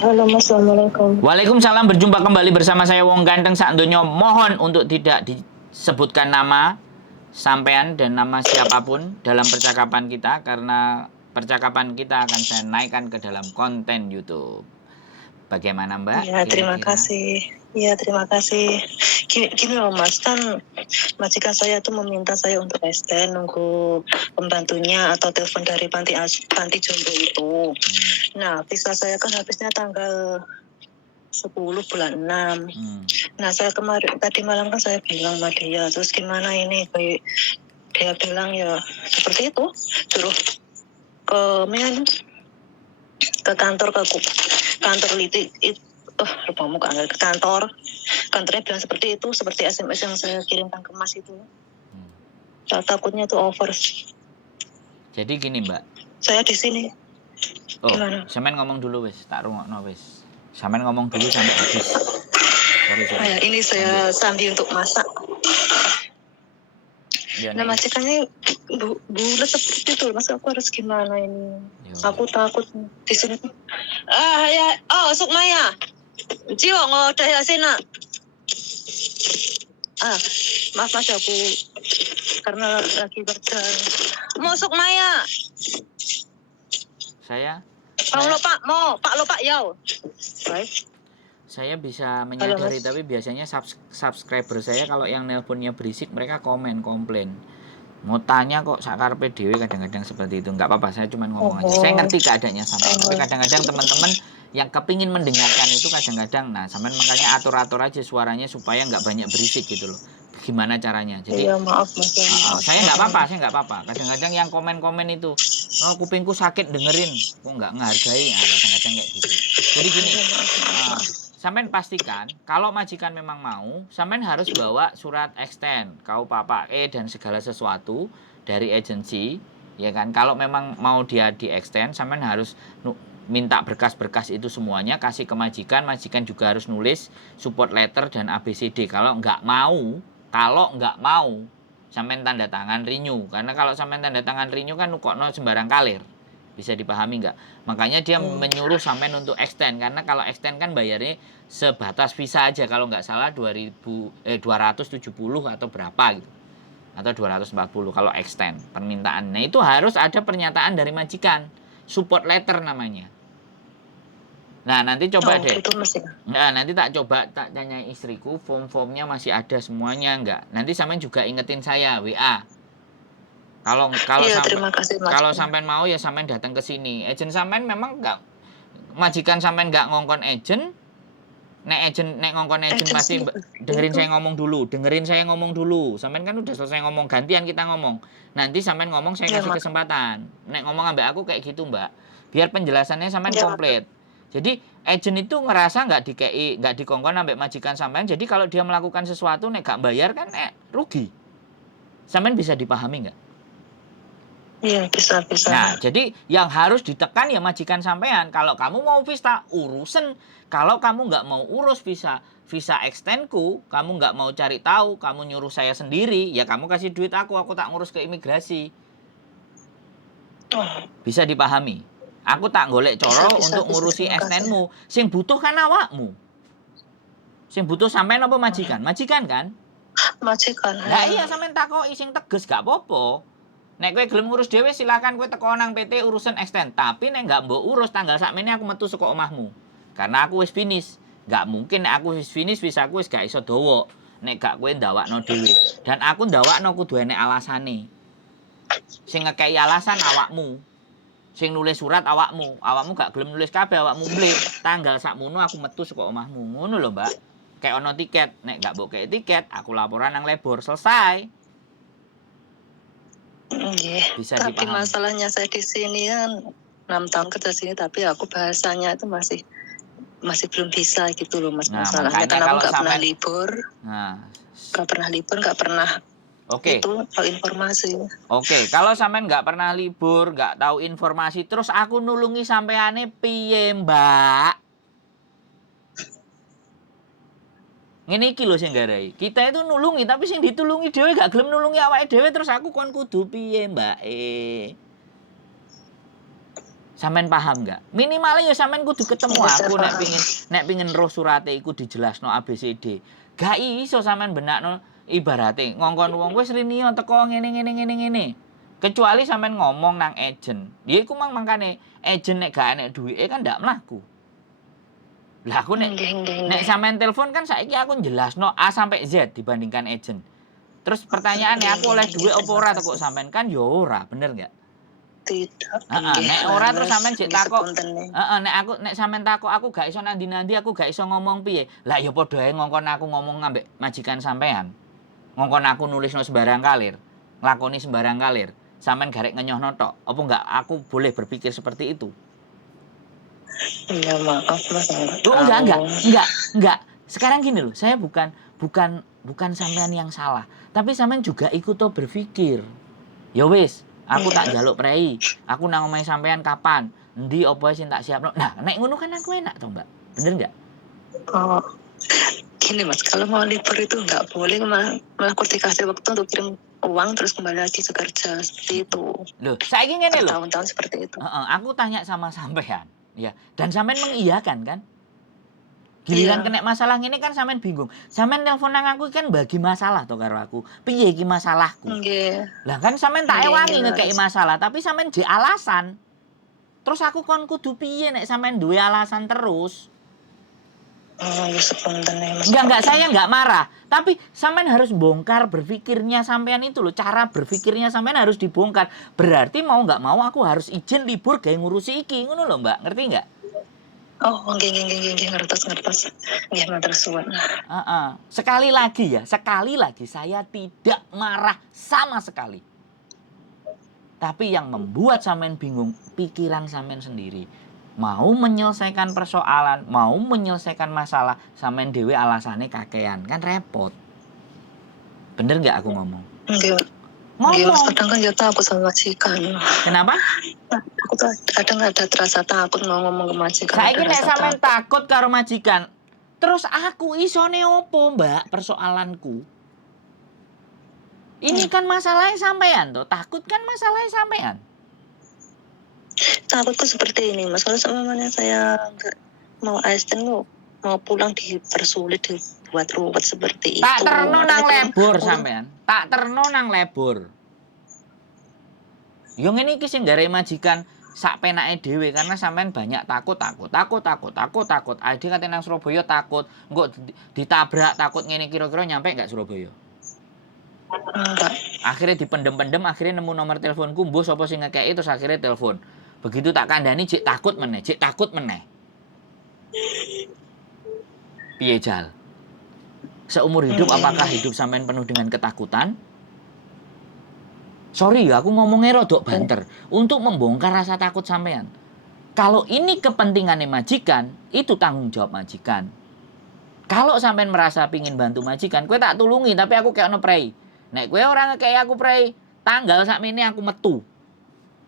Halo Mas, Assalamualaikum. Waalaikumsalam, berjumpa kembali bersama saya Wong Ganteng sak donya. Mohon untuk tidak disebutkan nama sampean dan nama siapapun dalam percakapan kita karena percakapan kita akan saya naikkan ke dalam konten YouTube. Bagaimana Mbak? Ya, terima Kira-kira? kasih. Ya, terima kasih. Gini loh Mas, kan majikan saya tuh meminta saya untuk STN nunggu pembantunya atau telepon dari panti jompo itu. Nah, visa saya kan habisnya tanggal 10 bulan 6. Nah, saya tadi malam kan saya bilang sama dia, terus gimana ini? Kayak dia bilang ya seperti itu, suruh ke kantor kantor litik lupa muka ke kantornya bilang seperti itu, seperti SMS yang saya kirimkan ke Mas itu. Takutnya itu over. Jadi gini Mbak. Saya di sini. Gimana? Sampean ngomong dulu wis, tak rungokno wis. Sampean ngomong dulu sampai habis. Sorry. Ini saya sambil untuk masak. Nah, majikannya bulat seperti itu, Mas. Aku harus gimana ini? Aku takut di sini. Sukmaya. Jiwa ngodah ya sini. Maaf Mas, aku karena lagi kerja. Mau Sukmaya. Saya Pak Yau. Baik. Saya bisa menyadari, tapi biasanya subscriber saya kalau yang nelponnya berisik mereka komplain. Mau tanya kok sakarpe dewe kadang-kadang seperti itu. Nggak apa-apa, saya cuma ngomong aja. Saya ngerti keadaannya sampean, tapi kadang-kadang teman-teman yang kepingin mendengarkan itu kadang-kadang, nah sampean makanya atur-atur aja suaranya supaya nggak banyak berisik gitu loh. Gimana caranya? Jadi maaf Mas. saya nggak apa-apa. Kadang-kadang yang komen itu, oh kupingku sakit dengerin, kok nggak menghargai. Kadang-kadang kayak gitu. Jadi gini, sampean pastikan kalau majikan memang mau, sampean harus bawa surat extend, kau papa dan segala sesuatu dari agensi, ya kan? Kalau memang mau dia di extend, sampean harus minta berkas-berkas itu semuanya kasih ke majikan. Majikan juga harus nulis support letter dan ABCD. Kalau nggak mau, sampean tanda tangan renew. Karena kalau sampean tanda tangan renew kan nukokno sembarang kalir. Bisa dipahami nggak? Makanya dia menyuruh sampean untuk extend, karena kalau extend kan bayarnya sebatas visa aja kalau nggak salah 270 atau berapa gitu, atau 240 kalau extend permintaan. Nah itu harus ada pernyataan dari majikan, support letter namanya. Nah nanti coba deh. Nah nanti tak tanya istriku, form-formnya masih ada semuanya nggak? Nanti sampean juga ingetin saya WA. Kalau sampean mau ya sampean datang ke sini. Agent sampean memang nggak, majikan sampean nggak ngongkon agent. Nek ngongkon agent pasti dengerin saya ngomong dulu. Sampean kan udah selesai ngomong, gantian kita ngomong. Nanti sampean ngomong saya kasih kesempatan. Nek ngomong ambek aku kayak gitu Mbak. Biar penjelasannya sampean komplit. Jadi agent itu ngerasa nggak dikongkon ambek majikan sampean. Jadi kalau dia melakukan sesuatu nek nggak bayar kan rugi. Sampean bisa dipahami nggak? Iya, bisa. Nah, jadi yang harus ditekan ya majikan sampean. Kalau kamu mau visa, urusan. Kalau kamu nggak mau urus visa extendku, kamu nggak mau cari tahu, kamu nyuruh saya sendiri, ya kamu kasih duit aku tak ngurus ke imigrasi. Bisa dipahami? Aku tak golek coro untuk ngurusi extendmu. Sing butuh kan awakmu. Sing butuh sampean apa majikan? Majikan kan? Majikan. Nah iya, sampean takoki sing tegas gak apa-apa. Nek kowe gelem ngurus dhewe silakan kowe teko nang PT urusan extend. Tapi nek nggak mbok urus tanggal sakmene aku metu saka omahmu. Karena aku wis finish. Nggak mungkin nek aku wis finish visa aku wis gak iso dawa. Nek gak kowe ndawakno dhewe. Dan aku ndawakno kudu enek alasane. Sing ngekei alasan awakmu. Sing nulis surat awakmu. Awakmu gak gelem nulis kabeh, awakmu mblik. Tanggal sakmono aku metu saka omahmu. Ngono lho, Mbak. Kayak ono tiket. Nek gak mbok kei tiket, aku laporan nang lebor, selesai. Bisa tapi dipahami. Masalahnya saya di sini kan 6 tahun kerja sini, tapi aku bahasanya itu masih belum bisa gitu loh Mas. Masalahnya kan aku nggak pernah libur. Nggak pernah. Itu tahu informasi. Kalau sampean nggak pernah libur, nggak tahu informasi, terus aku nulungi sampeane piye, Mbak? Ngene iki lho sing garai. Kita itu nulungi, tapi sing ditulungi dhewe gak gelem nulungi awake dhewe, terus aku kon kudu piye, Mbak? Sampean paham nggak? Minimalnya ya sampean kudu ketemu Iya, saya aku paham. nek pingin roh surate iku dijelasno ABCD. Gak iso sampean benakno ibarate ngongkon wong wis rinio teko ngene. Kecuali sampean ngomong nang agent. Ya iku mangkane agent nek gak enek duwike kan ndak mlaku. Lah aku nek Nggih. sampean telepon kan saiki aku jelasno A sampai Z dibandingkan agent. Terus pertanyaannya aku oleh duit apa Terima ora teko kasih. sampean kan ya ora, bener nggak? Tidak, Heeh, nggih nek ora terus leres, sampean jek nggih takok, sepuntene. heeh, nek sampean takok aku gak iso nandi-nandi, aku gak iso ngomong piye. Lah ya padha ae ngongkon aku ngomong ngambek majikan sampean. Ngongkon aku nulisno sembarang kalir, nglakoni sembarang kalir. Sampean garek ngenyohno tok. Apa enggak aku boleh berpikir seperti itu? Iya, maaf Mas, nggak Oh, tahu. enggak. Sekarang gini loh, saya bukan sampean yang salah, tapi sampean juga ikut to berpikir. Ya wis, aku tak Iya. njaluk prei. Aku nang omahe sampean kapan? Endi apa sing tak siapno? Nah, nek ngono kan aku enak to, Mbak. Bener enggak? Oh, gini Mas, kalau mau libur itu nggak boleh malah aku dikasih waktu untuk kirim uang terus kembali lagi ke kerja, seperti itu. Loh, saiki ngene loh. Bertahun-tahun seperti itu. Heeh, aku tanya sama sampean, ya. Dan sampean mengiyakan kan? Giliran Iya, kena masalah ngene kan sampean bingung. Sampean nelpon nang aku kan bagi masalah to karo aku. Piye iki masalahku? nggih. Lah kan sampean tak Nggih, ewangi ngekeki leres. masalah, tapi sampean je alasan. Terus aku kon kudu piye nek sampean duwe alasan terus? Oh, ya sepuntene Mas. Enggak, saya enggak marah. Tapi sampean harus bongkar berpikirnya sampean itu loh. Cara berpikirnya sampean harus dibongkar. Berarti mau enggak mau aku harus izin libur gawe ngurusi iki. Ngono loh, Mbak. Ngerti enggak? Oh, nggih, ngertos. Nggih, matur suwun. Sekali lagi saya tidak marah sama sekali. Tapi yang membuat sampean bingung, pikiran sampean sendiri. Mau menyelesaikan persoalan, mau menyelesaikan masalah, sampean dhewe alasannya kakean, kan repot. Bener nggak aku ngomong? Nggih. Nggih, Mas, Ngomong. kadang kan ya takut sama majikan. Kenapa? Aku tuh kadang ada terasa takut mau ngomong ke majikan, Saiki ada nek rasa sampean takut. takut karo majikan, terus aku isone opo, Mbak, persoalanku? Ini kan masalahnya sampean toh, takut kan masalahnya sampean. Takutku seperti ini, Mas. Kalau semuanya saya nggak mau ASN lo mau pulang dipersulit, dibuat ruwet seperti Tak itu. terno nang Makanya lebur sampean. Tak terno nang lebur. Yo ngene iki sing gare majikan sak penake dhewe karena sampean banyak takut. Ade kate nang Surabaya takut, engko ditabrak takut ngene kira-kira nyampe enggak Surabaya? enggak. Akhirnya dipendem-pendem, akhirnya nemu nomor teleponku, mbah sapa sing ngekeki terus akhirnya telepon. Begitu tak kandhani cek takut meneh. Piye Jal? Seumur hidup apakah hidup sampean penuh dengan ketakutan? Sorry ya, aku ngomongnya rodok banter. Untuk membongkar rasa takut sampean. Kalau ini kepentingannya majikan, itu tanggung jawab majikan. Kalau sampean merasa pingin bantu majikan, kue tak tulungi, tapi aku kayak prei. Nek kue orang kayak aku prei, tanggal sakmene aku metu.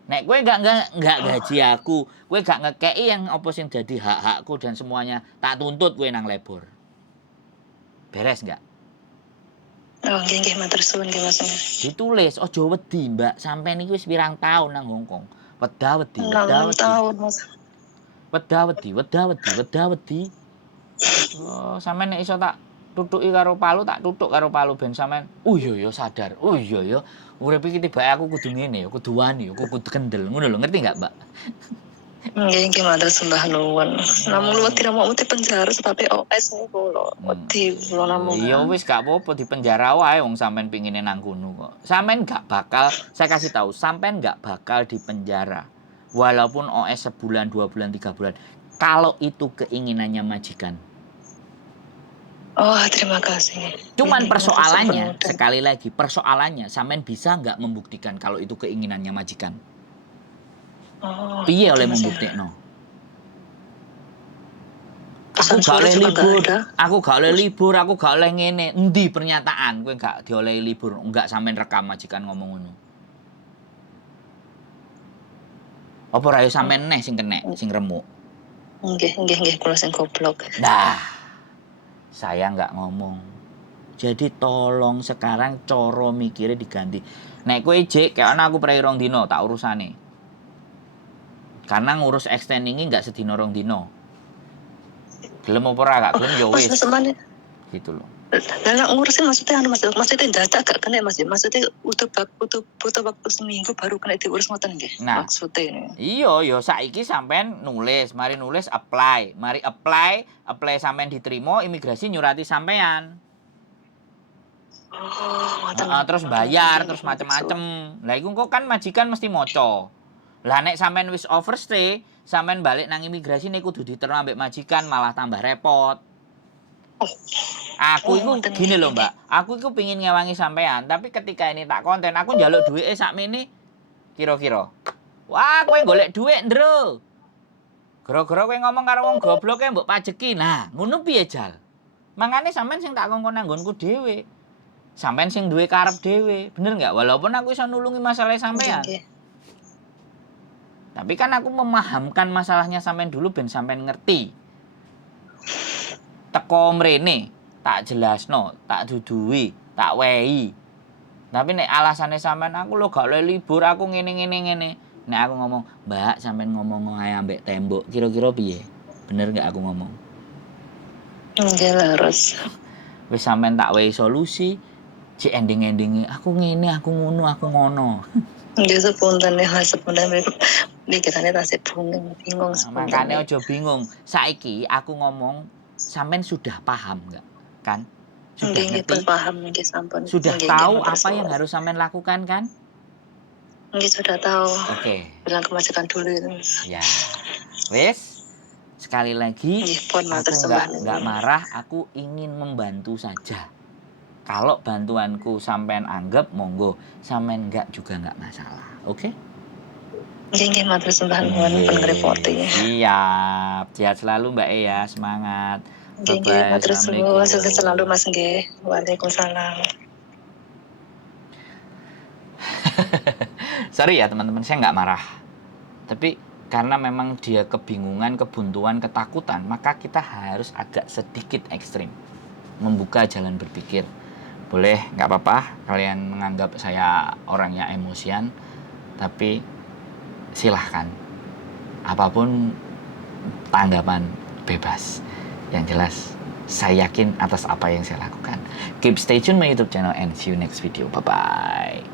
Nek kue gak gaji aku, kue gak ngekei yang apa sing jadi hak-hakku dan semuanya, tak tuntut kue nang lebur. Beres nggak? Oh, nggih, matur suwun nggih, Mas. Ditulis, ojo wedi, Mbak. Sampeyan iki wis pirang taun nang Hongkong. Weda 6 wedi. tahun, Mas. Weda wedi. Oh, sampeyan nek iso tak tutuki karo palu, tak tutuk karo palu ben sampeyan. Oh iya ya sadar. Oh iya ya. Urip iki tibake aku kudu ngene ya, kudu wani ya, kudu kendel. Ngono lho, ngerti enggak, Mbak? Nggih, matur sembah nuwun. Namun lu tidak mau di penjara sebab OS niku lho. Wedi kula namung. Iya wis gak apa-apa di penjara wae wong sampean pingine nang kono kok. Sampean gak bakal, saya kasih tahu, sampean gak bakal di penjara. Walaupun OS sebulan, 2 bulan, 3 bulan. Kalau itu keinginannya majikan. Oh, terima kasih. Cuman persoalannya, Mudah. sekali lagi, persoalannya sampean bisa nggak membuktikan kalau itu keinginannya majikan? Oh, Piye oleh Mas, ya. membuktikno? Pesan Aku gak surat oleh juga libur, nggak ada. aku gak oleh ngene. Endi pernyataan kowe gak diolehi libur, enggak sampean rekam majikan ngomong ngono. Apa ra yo sampean neh sing kenek, sing remuk. Nggih, kula sing goblok. Nah, saya nggak ngomong. Jadi tolong sekarang coro mikirnya diganti. Nek kowe jek kayak ana aku prei rong dino tak urusane. Karena ngurus extending ini nggak sedino rong dino. Gelem apa ora gak gelem ya Mas wis. semane Gitu loh. lah ngurusin maksudnya maksudnya data gak kena Mas. Maksudnya butuh waktu seminggu baru kena diurus ngoten nggih. Nah. Maksudnya. Iya, saiki sampean nulis, mari nulis apply, mari apply sampean diterima, imigrasi nyurati sampean. Oh, ngoten. Terus bayar, terus macem-macem. Lah iku kok kan majikan mesti moco. Lah nek sampean wis overstay, sampean balik nang imigrasi nek kudu diterima ambek majikan malah tambah repot. Aku iku gini loh Mbak, aku iku pingin ngewangi sampean, tapi ketika ini tak konten, aku njaluk duwike sakmene kira-kira. Wah, kowe golek duit, Ndro. Gara-gara kowe ngomong karo wong gobloke mbok pajeki. Nah, ngono piye, Jal? Mangane sampean sing tak kongkon nanggonku dhewe. Sampean sing duwe karep dhewe, bener nggak? Walaupun aku iso nulungi masalah sampean. Tapi kan aku memahamkan masalahnya sampean dulu ben sampean ngerti. Teko mrene, tak jelasno, tak duduhi, tak wehi. Tapi nek alasane sampean aku lho gak oleh libur, aku ngene. Nek aku ngomong, "Mbak, sampean ngomong ae ambek tembok." Kira-kira piye? Bener nggak aku ngomong? Nggih harus. Wis sampean tak wehi solusi, cek ending-endinge aku ngene, aku ngono, aku ngono. Nggih sepunten pikirannya tasik bingung Nah, makanya ojo bingung. Saiki aku ngomong, sampean sudah paham nggak? Kan? Sudah ngerti? Paham nggih sampun. Sudah tahu apa yang harus sampean lakukan kan? Nggih sudah tahu. Oke. Bilang kemacetan dulu itu. Ya. Wes. Sekali lagi, aku nggak marah, aku ingin membantu saja. Kalau bantuanku sampean anggap, monggo. Sampean nggak juga nggak masalah. Oke? Nggih, matur sembahan nuwun pun ngrepoti. Siap. Sehat selalu Mbak E ya, semangat. Nggih, matur suwun, sukses selalu Mas nggih. Waalaikumsalam. Sorry ya teman-teman, saya nggak marah. Tapi karena memang dia kebingungan, kebuntuan, ketakutan, maka kita harus agak sedikit ekstrim. Membuka jalan berpikir. Boleh, nggak apa-apa kalian menganggap saya orangnya emosian, tapi silahkan. Apapun tanggapan bebas. Yang jelas, saya yakin atas apa yang saya lakukan. Keep stay tune my YouTube channel and see you next video. Bye-bye.